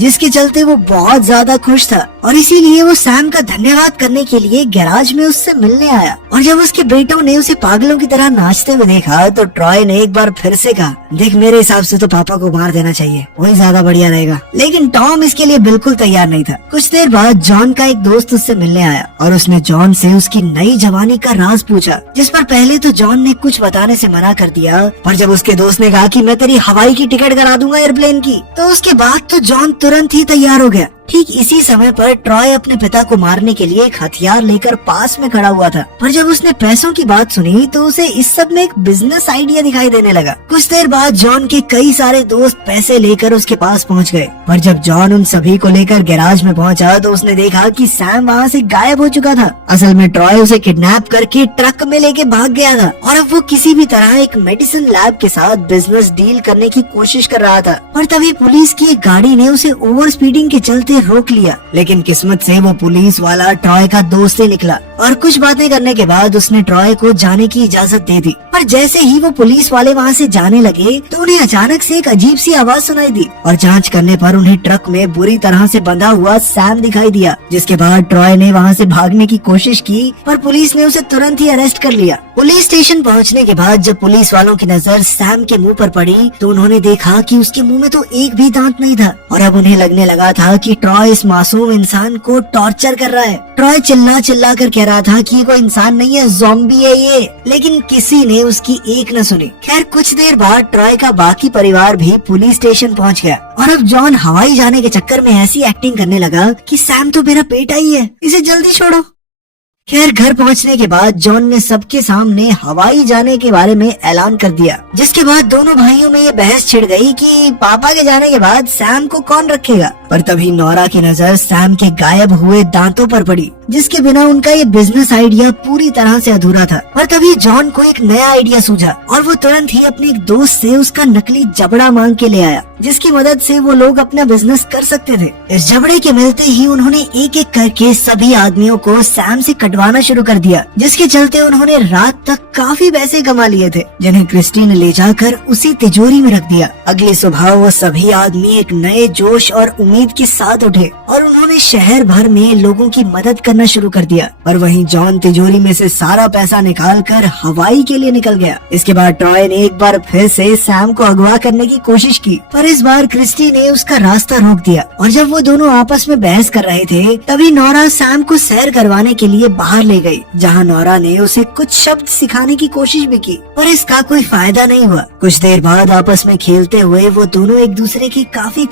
जिसके चलते वो बहुत ज्यादा खुश था और इसीलिए वो सैम का धन्यवाद करने के लिए गैराज में उससे मिलने आया। और जब उसके बेटों ने उसे पागलों की तरह नाचते हुए देखा तो ट्रॉय ने एक बार फिर से कहा, देख मेरे हिसाब से तो पापा को मार देना चाहिए, वही ज्यादा बढ़िया रहेगा। लेकिन टॉम इसके लिए बिल्कुल तैयार नहीं था। कुछ देर बाद जॉन का एक दोस्त उससे मिलने आया और उसने जॉन से उसकी नई जवानी का राज पूछा, जिस पर पहले तो जॉन ने कुछ बताने से मना कर दिया। पर जब उसके दोस्त ने कहा कि मैं तेरी हवाई की टिकट करा दूंगा एयरप्लेन की, तो उसके बाद तो जॉन तुरंत ही तैयार हो गया। ठीक इसी समय पर ट्रॉय अपने पिता को मारने के लिए एक हथियार लेकर पास में खड़ा हुआ था। पर जब उसने पैसों की बात सुनी तो उसे इस सब में एक बिजनेस आइडिया दिखाई देने लगा। कुछ देर बाद जॉन के कई सारे दोस्त पैसे लेकर उसके पास पहुंच गए। पर जब जॉन उन सभी को लेकर गैराज में पहुंचा तो उसने देखा कि सैम वहां से गायब हो चुका था। असल में ट्रॉय उसे किडनैप करके ट्रक में लेके भाग गया था और अब वो किसी भी तरह एक मेडिसिन लैब के साथ बिजनेस डील करने की कोशिश कर रहा था। पर तभी पुलिस की एक गाड़ी ने उसे ओवर स्पीडिंग के चलते रोक लिया। लेकिन किस्मत से वो पुलिस वाला ट्रॉय का दोस्त ही निकला और कुछ बातें करने के बाद उसने ट्रॉय को जाने की इजाजत दे दी। पर जैसे ही वो पुलिस वाले वहाँ से जाने लगे तो उन्हें अचानक से एक अजीब सी आवाज सुनाई दी और जांच करने पर उन्हें ट्रक में बुरी तरह से बंधा हुआ सैम दिखाई दिया। जिसके बाद ट्रॉय ने वहाँ से भागने की कोशिश की पर पुलिस ने उसे तुरंत ही अरेस्ट कर लिया। पुलिस स्टेशन पहुँचने के बाद जब पुलिस वालों की नजर सैम के मुँह पर पड़ी तो उन्होंने देखा कि उसके मुँह में तो एक भी दांत नहीं था और अब उन्हें लगने लगा था कि ट्रॉय इस मासूम इंसान को टॉर्चर कर रहा है। ट्रॉय चिल्ला चिल्ला कर कह रहा था कि ये कोई इंसान नहीं है, ज़ॉम्बी है ये, लेकिन किसी ने उसकी एक न सुनी। खैर कुछ देर बाद ट्रॉय का बाकी परिवार भी पुलिस स्टेशन पहुंच गया और अब जॉन हवाई जाने के चक्कर में ऐसी एक्टिंग करने लगा कि सैम तो मेरा बेटा ही है, इसे जल्दी छोड़ो। खैर घर पहुंचने के बाद जॉन ने सबके सामने हवाई जाने के बारे में ऐलान कर दिया, जिसके बाद दोनों भाइयों में ये बहस छिड़ गई कि पापा के जाने के बाद सैम को कौन रखेगा। पर तभी नोरा की नजर सैम के गायब हुए दांतों पर पड़ी, जिसके बिना उनका ये बिजनेस आइडिया पूरी तरह से अधूरा था। पर तभी जॉन को एक नया आइडिया सूझा और वो तुरंत ही अपने एक दोस्त से उसका नकली जबड़ा मांग के ले आया, जिसकी मदद से वो लोग अपना बिजनेस कर सकते थे। इस जबड़े के मिलते ही उन्होंने एक एक करके सभी आदमियों को सैम से कटवाना शुरू कर दिया, जिसके चलते उन्होंने रात तक काफी पैसे कमा लिए थे, जिन्हें क्रिस्टी ने ले जाकर उसी तिजोरी में रख दिया। अगली सुबह वो सभी आदमी एक नए जोश और उम्मीद के साथ उठे और उन्होंने शहर भर में लोगों की मदद करना शुरू कर दिया। और वहीं जॉन तिजोरी में से सारा पैसा निकालकर हवाई के लिए निकल गया। इसके बाद ट्रॉय ने एक बार फिर से सैम को अगवा करने की कोशिश की, पर इस बार क्रिस्टी ने उसका रास्ता रोक दिया। और जब वो दोनों आपस में बहस कर रहे थे तभी नोरा सैम को सैर करवाने के लिए बाहर ले गई, जहाँ नोरा ने उसे कुछ शब्द सिखाने की कोशिश भी की, पर इसका कोई फायदा नहीं हुआ। कुछ देर बाद आपस में खेलते हुए वो दोनों एक दूसरे के काफी